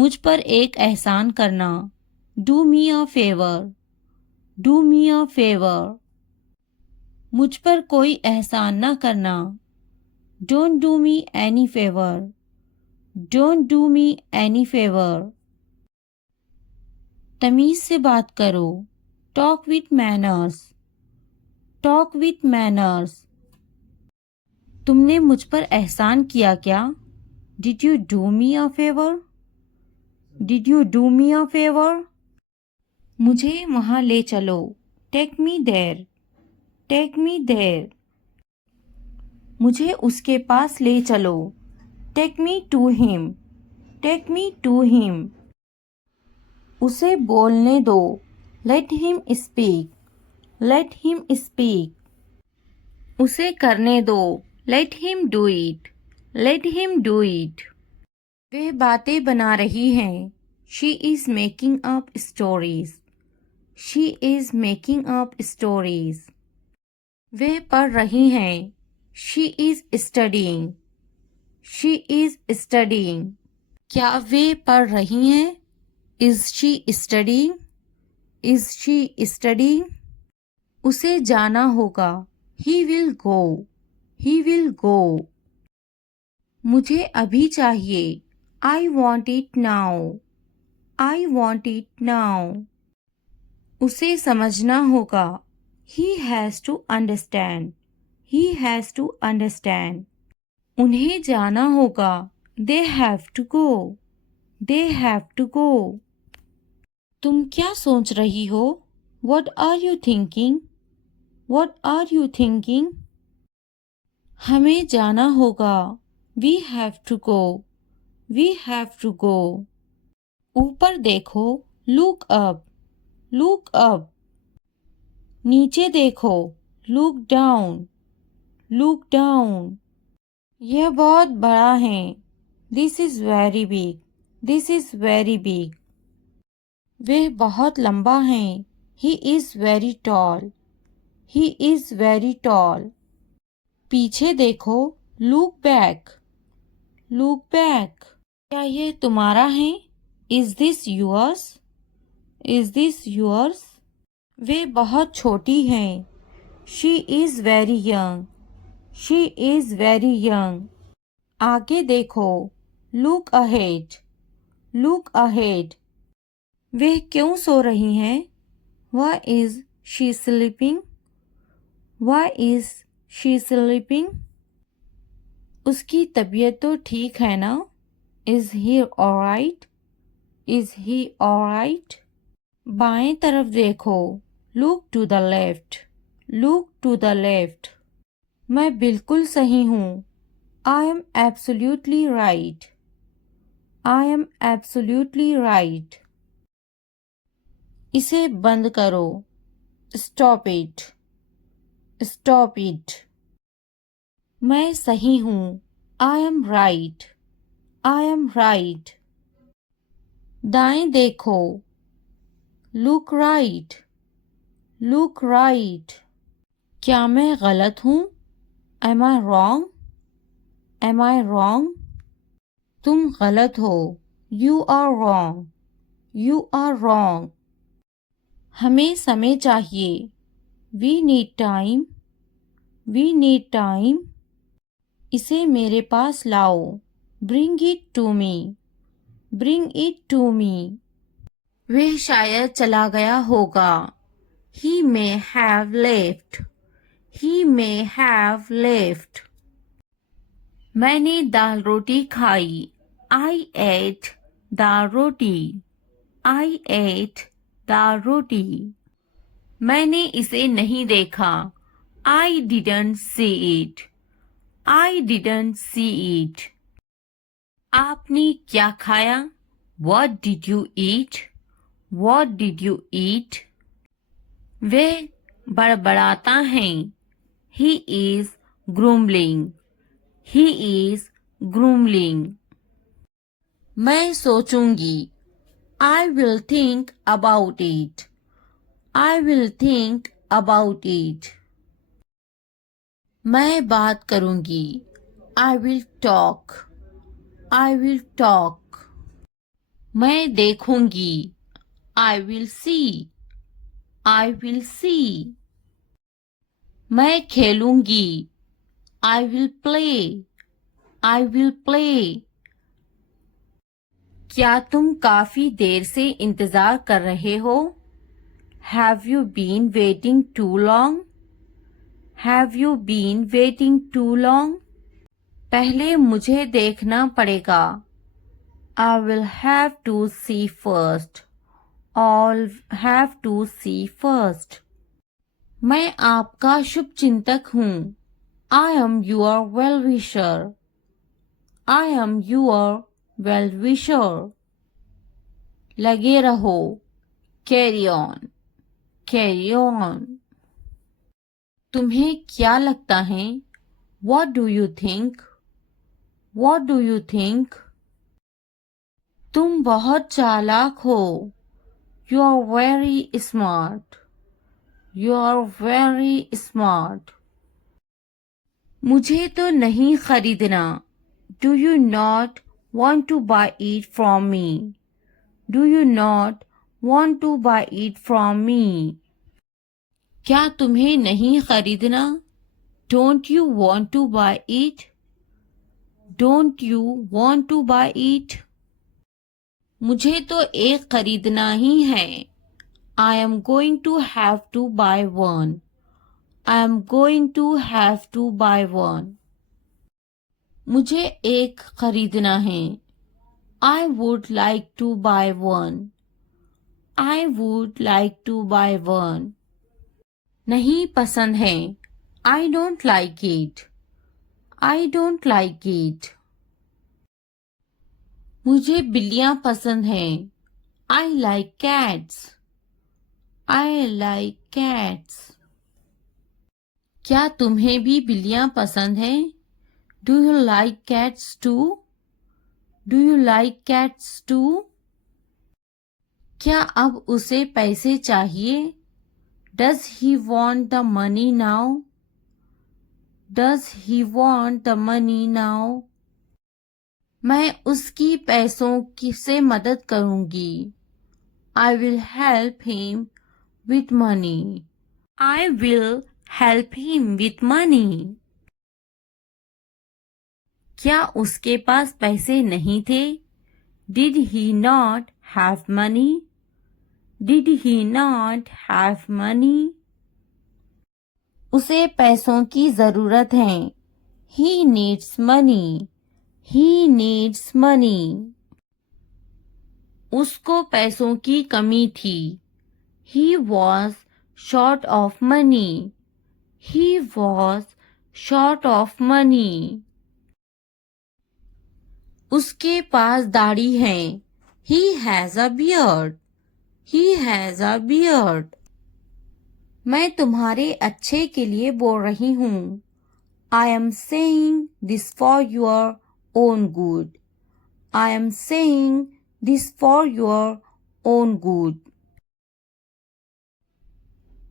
मुझ पर एक एहसान करना। Do me a favour, do me a favour. मुझ पर कोई एहसान ना करना। Don't do me any favour, don't do me any favour. तमीज से बात करो। Talk with manners, talk with manners. तुमने मुझ पर एहसान किया क्या? Did you do me a favour, did you do me a favour. मुझे वहाँ ले चलो। Take me there, take me there. मुझे उसके पास ले चलो। Take me to him, take me to him. उसे बोलने दो। Let him speak, let him speak. उसे करने दो। Let him do it, let him do it. वे बातें बना रही हैं। She is making up stories, she is making up stories. वे पढ़ रही हैं। She is studying, she is studying. क्या वे पढ़ रही हैं? Is she studying, is she studying. उसे जाना होगा। He will go, he will go. मुझे अभी चाहिए। I want it now, I want it now. उसे समझना होगा। He has to understand, he has to understand. उन्हें जाना होगा। They have to go, they have to go. तुम क्या सोच रही हो? What are you thinking, what are you thinking. हमें जाना होगा। We have to go, we have to go. ऊपर देखो। Look up, look up. नीचे देखो। Look down, look down. यह बहुत बड़ा है। This is very big, this is very big. वह बहुत लंबा है। He is very tall, he is very tall. पीछे देखो। Look back, look back. क्या यह तुम्हारा है? Is this yours, is this yours. वे बहुत छोटी हैं। She is very young, she is very young. आगे देखो। Look ahead, look ahead. वे क्यों सो रही हैं? Why is she sleeping? Why is she sleeping? उसकी तबीयत तो ठीक है ना? Is he alright? Is he alright? बाएं तरफ देखो। Look to the left, look to the left। मैं बिल्कुल सही हूँ। I am absolutely right, I am absolutely right। इसे बंद करो। Stop it, stop it। मैं सही हूँ। I am right, I am right. दाएं देखो। Look right, look right. क्या मैं गलत हूँ? Am I wrong, am I wrong. तुम गलत हो। You are wrong, you are wrong. हमें समय चाहिए। We need time, we need time. इसे मेरे पास लाओ। Bring it to me, bring it to me. वह शायद चला गया होगा। He may have left, he may have left। मैंने दाल रोटी खाई। I ate dal roti, I ate दाल रोटी। मैंने इसे नहीं देखा। I didn't see it, I didn't see it। आपने क्या खाया? What did you eat? What did you eat? वे बड़बड़ाता हैं। He is grumbling, he is grumbling। मैं सोचूंगी। I will think about it, I will think about it। मैं बात करूंगी। I will talk, I will talk। मैं देखूंगी, आई will C, I will see. मैं खेलूंगी, I will play, I will play. क्या तुम काफी देर से इंतजार कर रहे हो? Have you been waiting too long? Have you been waiting too long? पहले मुझे देखना पड़ेगा, I will have to see first, I'll have to see first. मैं आपका शुभ चिंतक हूँ, I am your well-wisher. I am your well-wisher. लगे रहो, carry on, carry on. तुम्हें क्या लगता है? What do you think? What do you think? तुम बहुत चालाक हो, You are very smart. You are very smart. मुझे तो नहीं खरीदना. Do you not want to buy it from me? Do you not want to buy it from me? क्या तुम्हें नहीं खरीदना? Don't you want to buy it? Don't you want to buy it? मुझे तो एक खरीदना ही है. I am going to have to buy one. I am going to have to buy one. मुझे एक खरीदना है. I would like to buy one. I would like to buy one. नहीं पसंद है. I don't like it. I don't like it. मुझे बिल्लियाँ पसंद हैं. I like cats. I like cats. क्या तुम्हें भी बिल्लियाँ पसंद हैं? Do you like cats too? Do you like cats too? क्या अब उसे पैसे चाहिए? Does he want the money now? Does he want the money now? मैं उसकी पैसों की से मदद करूंगी. I will help him with money. I will help him with money. क्या उसके पास पैसे नहीं थे? Did he not have money? Did he not have money? उसे पैसों की जरूरत है. He needs money. He needs money. उसको पैसों की कमी थी. He was short of money. He was short of money. उसके पास दाढ़ी है. He has a beard. He has a beard. मैं तुम्हारे अच्छे के लिए बोल रही हूँ. I am saying this for your own good. I am saying this for your own good.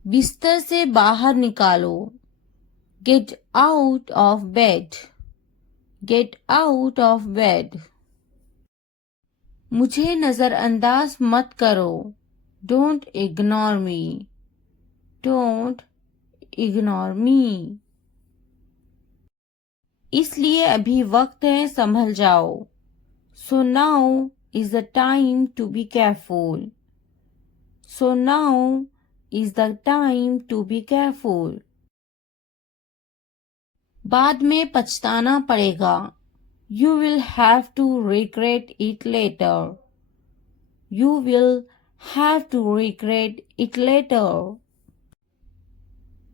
बिस्तर से बाहर निकालो. Get out of bed. Get out of bed. मुझे नजरअंदाज मत करो. Don't ignore me. Don't ignore me. इसलिए अभी वक्त है, संभल जाओ. So now is the time to be careful. So now is the time to be careful. बाद में पछताना पड़ेगा. You will have to regret it later. You will have to regret it later.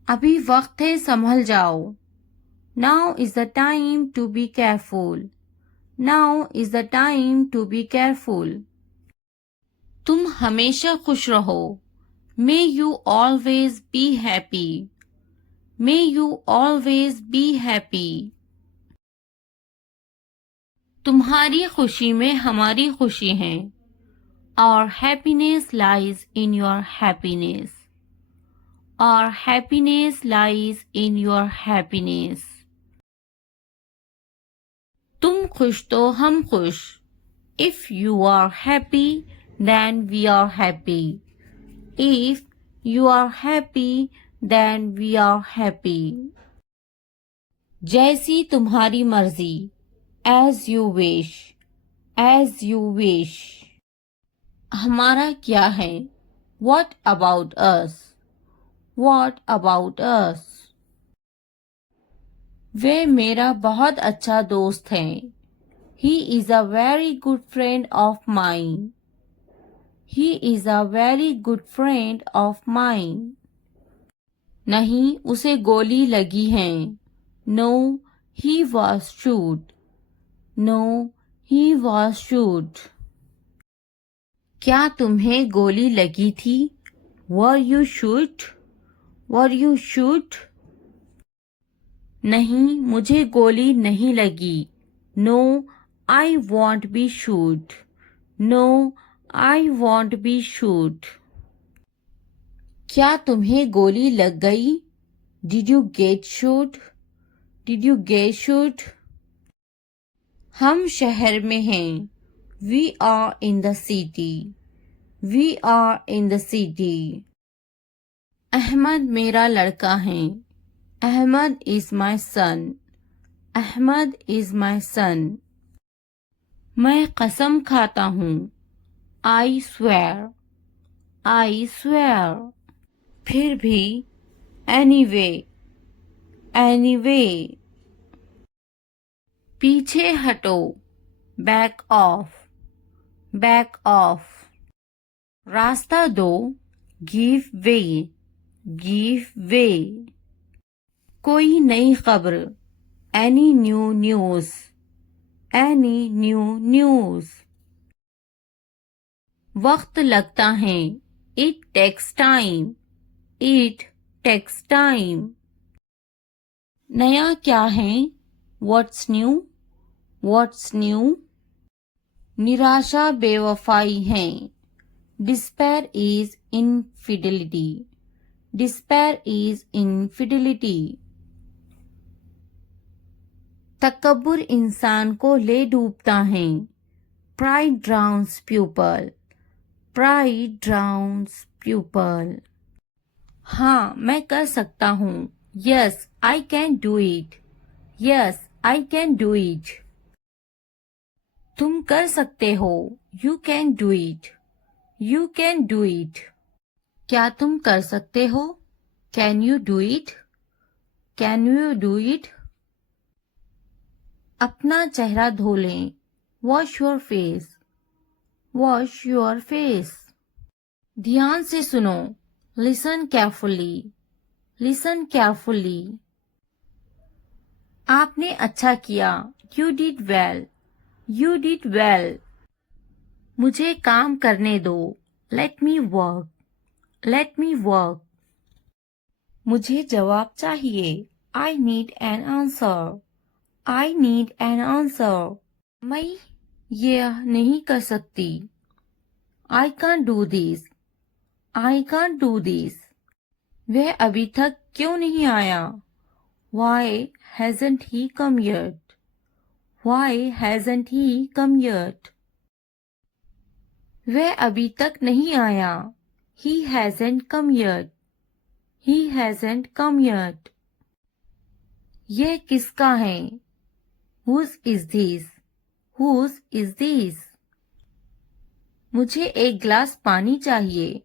अभी वक्त है, संभल जाओ. Now is the time to be careful. Now is the time to be careful. तुम हमेशा खुश रहो. May you always be happy. May you always be happy. तुम्हारी खुशी में हमारी खुशी है. Our happiness lies in your happiness. Our happiness lies in your happiness. तुम खुश तो हम खुश. If you are happy, then we are happy. If you are happy, then we are happy. जैसी तुम्हारी मर्जी. As you wish. As you wish. हमारा क्या है? What about us? What about us? वे मेरा बहुत अच्छा दोस्त है. He is a very good friend of mine. He is a very good friend of mine. नहीं, उसे गोली लगी है. No, he was shot. No, he was shot. क्या तुम्हें गोली लगी थी? Were you shot? Were you shot? नहीं, मुझे गोली नहीं लगी. No, I won't be shot. No, I won't be shot. क्या तुम्हें गोली लग गई? Did you get shot? Did you get shot? हम शहर में हैं. We are in the city. We are in the city. Ahmad मेरा लड़का है. Ahmad is my son. Ahmad is my son. मैं कसम खाता हूँ. I swear. I swear. फिर भी. Anyway. Anyway. पीछे हटो. Back off. Back off. रास्ता दो. Give way. Give way. कोई नई खबर. Any new news. Any new news. वक्त लगता है. It takes time. It takes time. नया क्या है? What's new? What's new? निराशा बेवफाई है. Despair is infidelity. Despair is infidelity. तकब्बुर इंसान को ले डूबता है. Pride drowns pupil. Pride drowns pupil. हाँ, मैं कर सकता हूँ. Yes, I can do it. Yes, I can do it. तुम कर सकते हो. You can do it. You can do it. क्या तुम कर सकते हो? Can you do it? Can you do it? अपना चेहरा धो लें. Wash your face. Wash your face. ध्यान से सुनो. Listen carefully. Listen carefully. आपने अच्छा किया. You did well. You did well. मुझे काम करने दो. Let me work. Let me work. मुझे जवाब चाहिए. I need an answer. I need an answer. मैं यह नहीं कर सकती. I can't do this. I can't do this. वह अभी तक क्यों नहीं आया? Why hasn't he come yet? Why hasn't he come yet? वह अभी तक नहीं आया. He hasn't come yet. He hasn't come yet. यह किसका है? Whose is this? Whose is this? मुझे एक गिलास पानी चाहिए.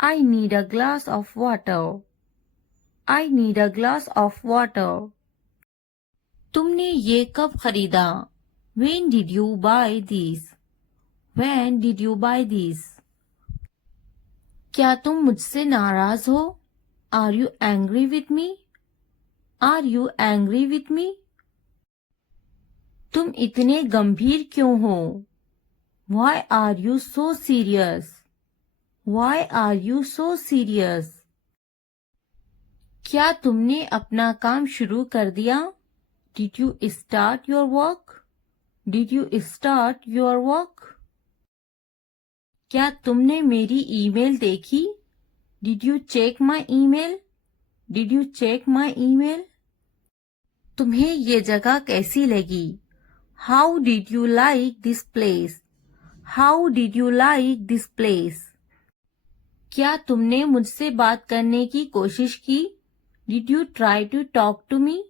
I need a glass of water. I need a glass of water. तुमने ये कब खरीदा? When did you buy this? When did you buy this? क्या तुम मुझसे नाराज हो? Are you angry with me? Are you angry with me? तुम इतने गंभीर क्यों हो? Why are you so serious? Why are you so serious? क्या तुमने अपना काम शुरू कर दिया? Did you start your work? Did you start your work? क्या तुमने मेरी ईमेल देखी? Did you check my email? Did you check my email? तुम्हें ये जगह कैसी लगी? How did you like this place? How did you like this place? क्या तुमने मुझसे बात करने की कोशिश की? Did you try to talk to me?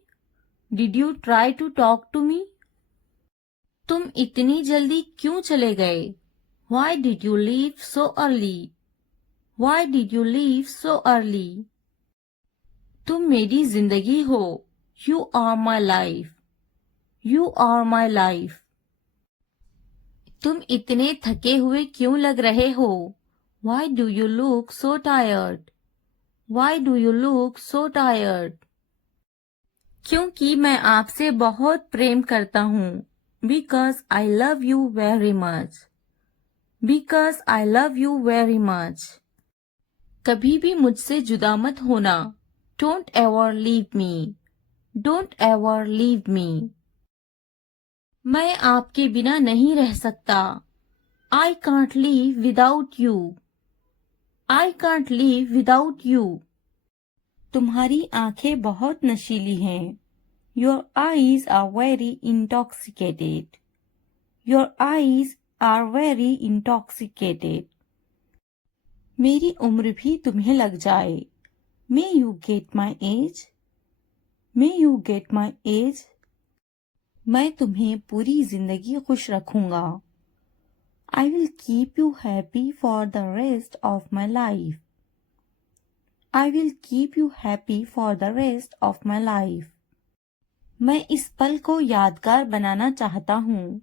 Did you try to talk to me? तुम इतनी जल्दी क्यों चले गए? Why did you leave so early? Why did you leave so early? तुम मेरी जिंदगी हो. You are my life. You are my life. तुम इतने थके हुए क्यों लग रहे हो? Why do you look so tired? Why do you look so tired? क्योंकि मैं आपसे बहुत प्रेम करता हूँ. Because I love you very much. Because I love you very much. कभी भी मुझसे जुदा मत होना. Don't ever leave me. Don't ever leave me. मैं आपके बिना नहीं रह सकता. I can't live without you. I can't live without you. तुम्हारी आंखें बहुत नशीली हैं. Your eyes are very intoxicated. Your eyes are very intoxicated. मेरी उम्र भी तुम्हें लग जाए. May you get my age? May you get my age? मैं तुम्हें पूरी जिंदगी खुश रखूंगा. I will keep you happy for the rest of my life. I will keep you happy for the rest of my life. मैं इस पल को यादगार बनाना चाहता हूँ.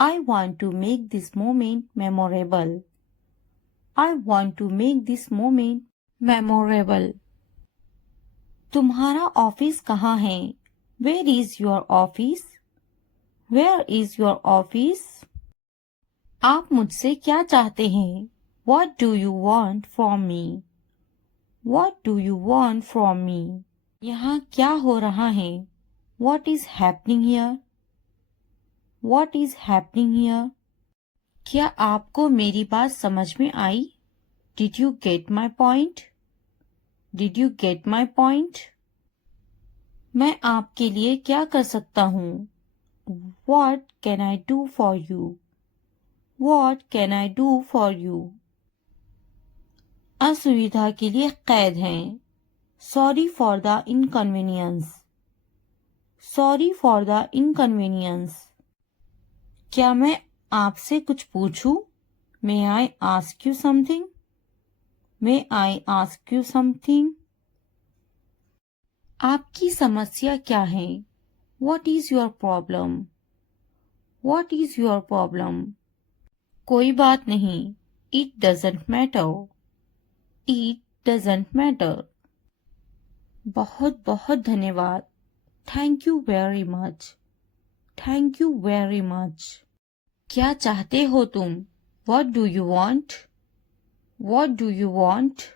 I want to make this moment memorable. I want to make this moment memorable. तुम्हारा office कहाँ है? Where is your office? Where is your office? आप मुझसे क्या चाहते हैं? What do you want from me? What do you want from me? यहाँ क्या हो रहा है? What is happening here? What is happening here? क्या आपको मेरी बात समझ में आई? Did you get my point? Did you get my point? मैं आपके लिए क्या कर सकता हूँ? What can I do for you? What can I do for you? असुविधा के लिए कैद हैं. Sorry for the inconvenience. Sorry for the inconvenience. क्या मैं आपसे कुछ पूछूं? May I ask you something? May I ask you something? आपकी समस्या क्या है? What is your problem? What is your problem? कोई बात नहीं. It doesn't matter. It doesn't matter. बहुत बहुत धन्यवाद. Thank you very much. Thank you very much. क्या चाहते हो तुम? What do you want? What do you want?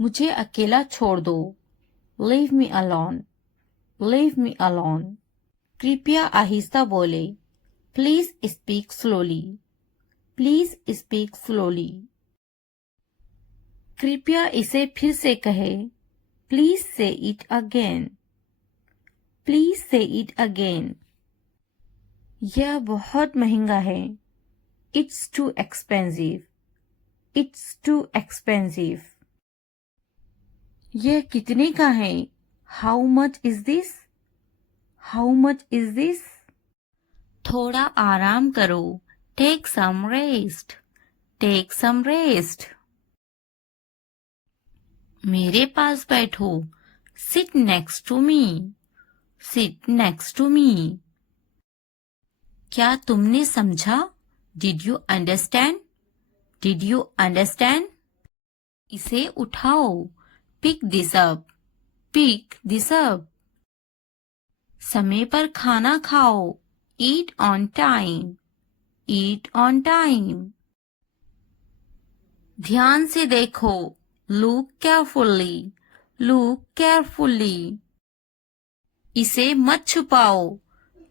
मुझे अकेला छोड़ दो. Leave me alone. Leave me alone. कृपया आहिस्ता बोले. Please speak slowly. Please speak slowly. कृपया इसे फिर से कहे. Please say it again. Please say it again. यह बहुत महंगा है. It's too expensive. It's too expensive. यह कितने का है? How much is this? How much is this? थोड़ा आराम करो. Take some rest. Take some rest. मेरे पास बैठो. Sit next to me. Sit next to me. क्या तुमने समझा? Did you understand? Did you understand? इसे उठाओ. Pick this up. Pick this up. समय पर खाना खाओ. Eat on time. Eat on time. ध्यान से देखो. Look carefully. Look carefully. इसे मत छुपाओ.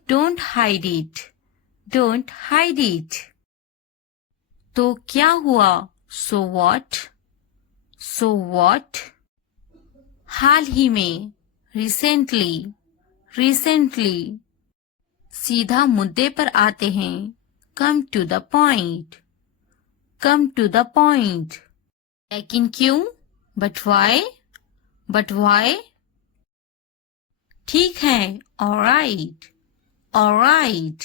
Don't hide it. Don't hide it. तो क्या हुआ? So what? So what? हाल ही में. Recently. Recently. सीधा मुद्दे पर आते हैं. Come to the point. Come to the point. लेकिन क्यों? But why? But why? ठीक है. All right. All right.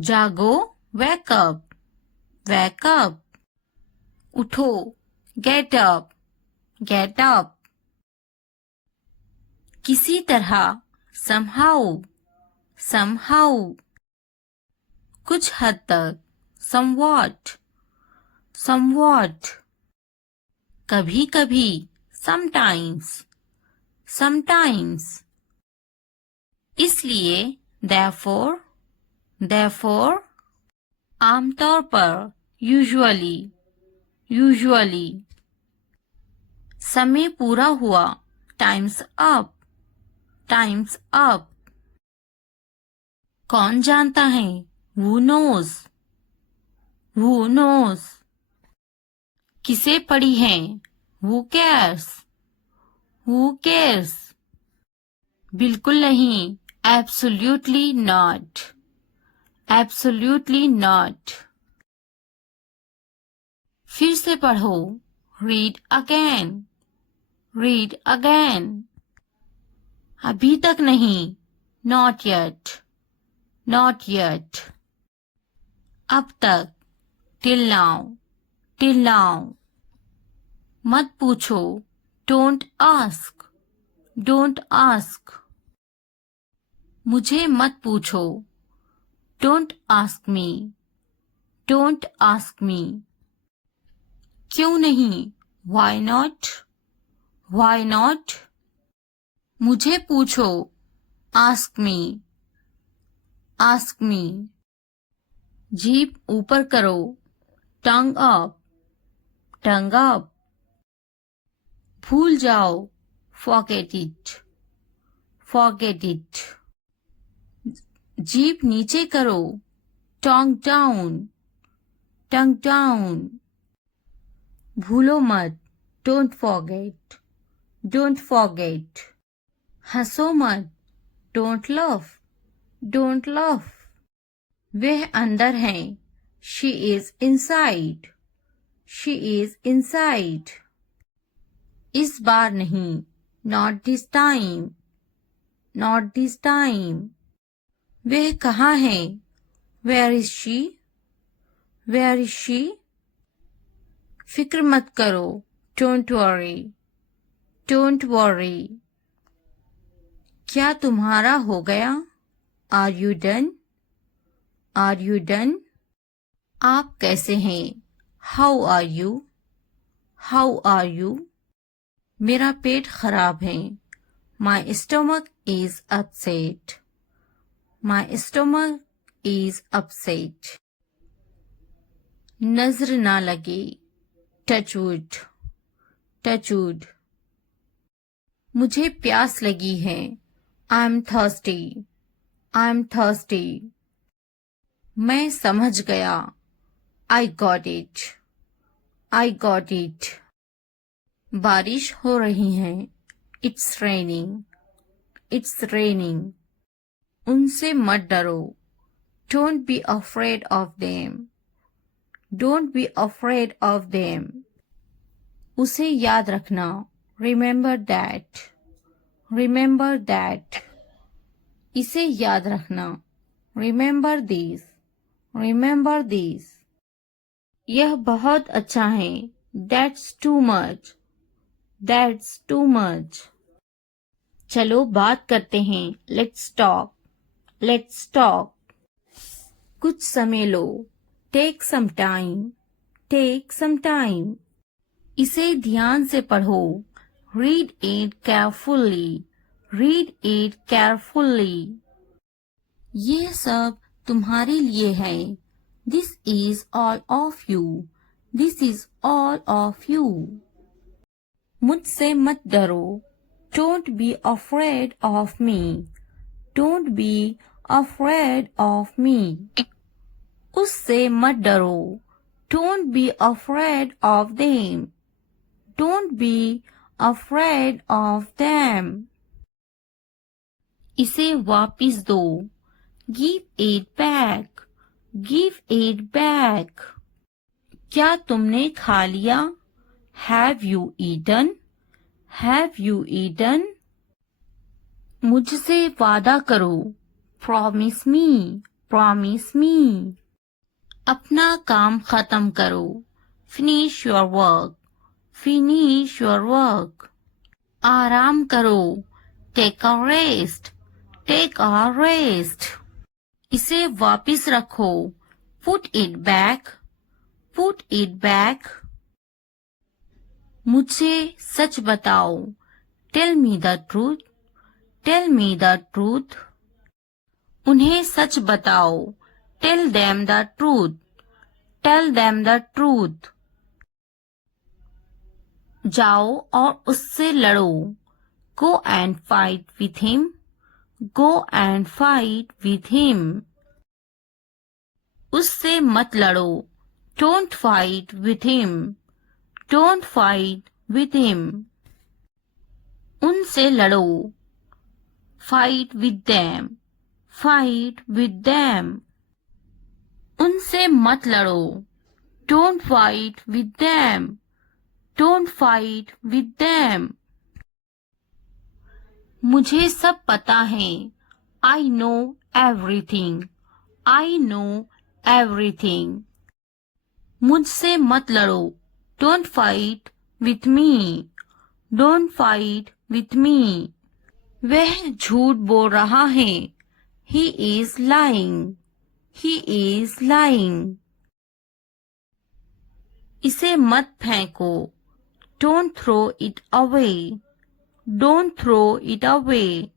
जागो. Wake up. Wake up. उठो. Get up. Get up. किसी तरह. Somehow. Somehow. कुछ हद तक. Somewhat. Somewhat. कभी कभी. Sometimes. Sometimes. इसलिए. Therefore. Therefore. आमतौर पर. Usually. Usually. समय पूरा हुआ. Time's up. Time's up. कौन जानता है? Who knows? Who knows? किसे पड़ी है? Who cares? Who cares? बिल्कुल नहीं. Absolutely not. Absolutely not. फिर से पढ़ो. Read again. Read again. अभी तक नहीं. Not yet. Not yet. अब तक. Till now. Till now. मत पूछो. Don't ask. Don't ask. मुझे मत पूछो. Don't ask me. Don't ask me. क्यों नहीं? Why not? Why not? मुझे पूछो. Ask me. Ask me. जीभ ऊपर करो. Tongue up. Tongue up. भूल जाओ. Forget it. Forget it. जीभ नीचे करो. Tongue down. Tongue down. भूलो मत. Don't forget. Don't forget. हंसो मत. Don't laugh. Don't laugh. वह अंदर है. She is inside. She is inside. इस बार नहीं. Not this time. Not this time. वह कहाँ है? Where is she? Where is she? फिक्र मत करो. Don't worry. Don't worry. क्या तुम्हारा हो गया? Are you done? Are you done? आप कैसे हैं? How are you? How are you? मेरा पेट खराब है. My stomach is upset. My stomach is upset. नजर ना लगे. Touch wood. Touch wood. मुझे प्यास लगी है. I'm thirsty. I'm thirsty. मैं समझ गया. I got it. I got it. बारिश हो रही है. It's raining. It's raining. उनसे मत डरो. Don't be afraid of them. Don't be afraid of them. उसे याद रखना. Remember that. Remember that. इसे याद रखना. Remember this. Remember this. यह बहुत अच्छा है. That's too much. That's too much. चलो बात करते हैं. Let's talk. Let's talk. कुछ समय लो. Take some time. Take some time. इसे ध्यान से पढ़ो. Read it carefully. Read it carefully. ये सब तुम्हारे लिए है. This is all of you. This is all of you. मुझसे मत डरो. Don't be afraid of me. Don't be afraid of me. उससे मत डरो. Don't be afraid of them. Don't be afraid of them. इसे वापिस दो. Give it back. Give it back. क्या तुमने खा लिया? Have you eaten? Have you eaten? मुझसे वादा करो। Promise me. Promise me. अपना काम खत्म करो। Finish your work. Finish your work. आराम करो। Take a rest. Take a rest. इसे वापस रखो। Put it back. Put it back. मुझे सच बताओ। Tell me the truth. Tell me the truth. उन्हें सच बताओ। Tell them the truth. Tell them the truth. जाओ और उससे लड़ो। Go and fight with him. Go and fight with him. उससे मत लड़ो। Don't fight with him. Don't fight with him. उनसे लड़ो। Fight with them. Fight with them. उनसे मत लड़ो। Don't fight with them. Don't fight with them. मुझे सब पता है। I know everything. I know everything. मुझसे मत लड़ो। Don't fight with me. Don't fight with me. वह झूठ बोल रहा है। He is lying. He is lying. इसे मत फेंको। Don't throw it away. Don't throw it away.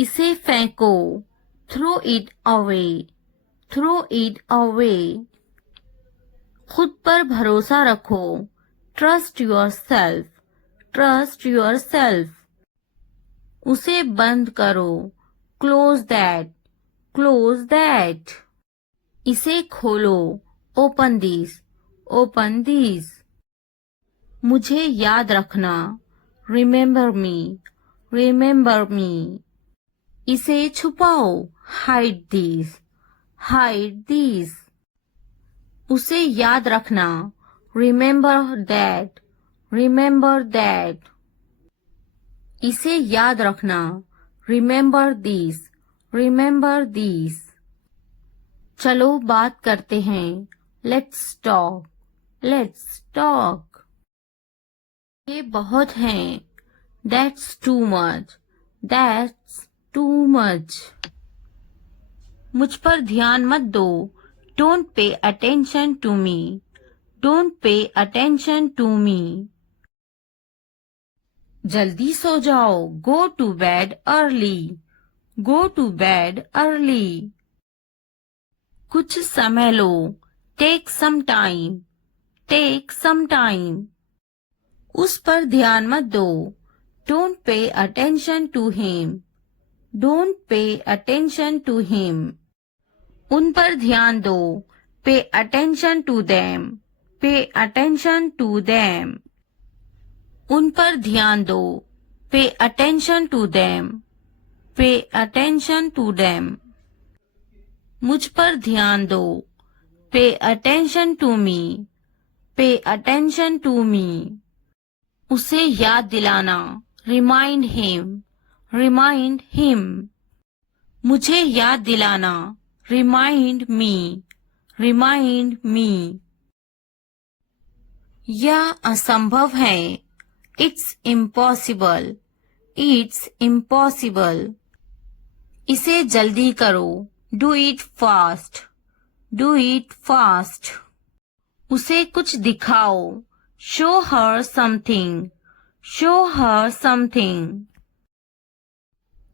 इसे फेंको। Throw it away. Throw it away. खुद पर भरोसा रखो। Trust yourself. Trust yourself. उसे बंद करो। Close that. Close that. इसे खोलो। Open this. Open this. मुझे याद रखना। Remember me. Remember me. इसे छुपाओ। Hide this. Hide this. उसे याद रखना। Remember that. Remember that. इसे याद रखना। Remember this. Remember this. चलो बात करते हैं। Let's talk. Let's talk. ये बहुत हैं। That's too much. That's too much. मुझ पर ध्यान मत दो। Don't pay attention to me. Don't pay attention to me. जल्दी सो जाओ। Go to bed early. Go to bed early. कुछ समय लो। Take some time. Take some time. उस पर ध्यान मत दो। Don't pay attention to him. Don't pay attention to him. उन पर ध्यान दो। Pay attention to them. Pay attention to them. उन पर ध्यान दो। Pay attention to them. Pay attention to them. मुझ पर ध्यान दो। पे अटेंशन टू मी। पे अटेंशन टू मी। उसे याद दिलाना। Remind him. Remind him. मुझे याद दिलाना। Remind me. Remind me. यह असंभव है। It's impossible. It's impossible. इसे जल्दी करो। Do it fast. Do it fast. उसे कुछ दिखाओ। Show her something. Show her something.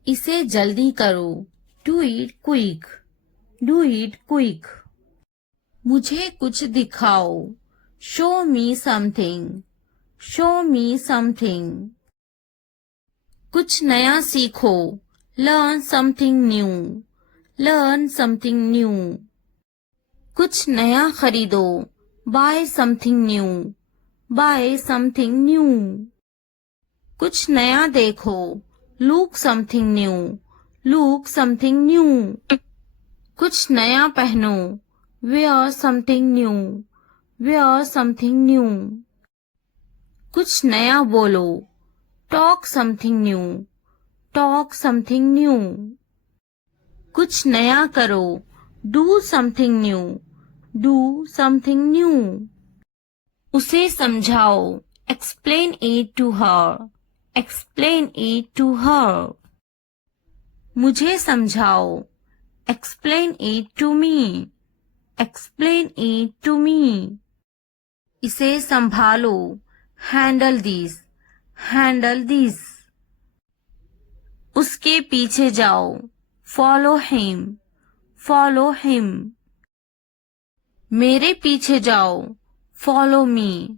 इसे जल्दी करो। Do it quick. Do it quick. मुझे कुछ दिखाओ। Show me something. Show me something. कुछ नया सीखो। Learn something new. Learn something new. कुछ नया खरीदो। Bye something new. Buy something new. कुछ नया देखो। Look something new. Look something new. कुछ नया पहनो, wear something new, wear something new. कुछ नया बोलो, talk something new, talk something new. कुछ नया करो, do something new, do something new. उसे समझाओ, explain it to her, explain it to her. मुझे समझाओ, explain it to me, explain it to me. इसे संभालो, handle this, handle this. उसके पीछे जाओ, follow him, follow him. मेरे पीछे जाओ, follow me,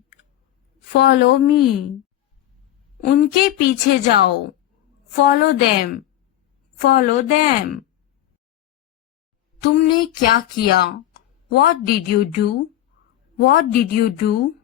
follow me. उनके पीछे जाओ, follow them, follow them. तुमने क्या किया? What did you do? What did you do?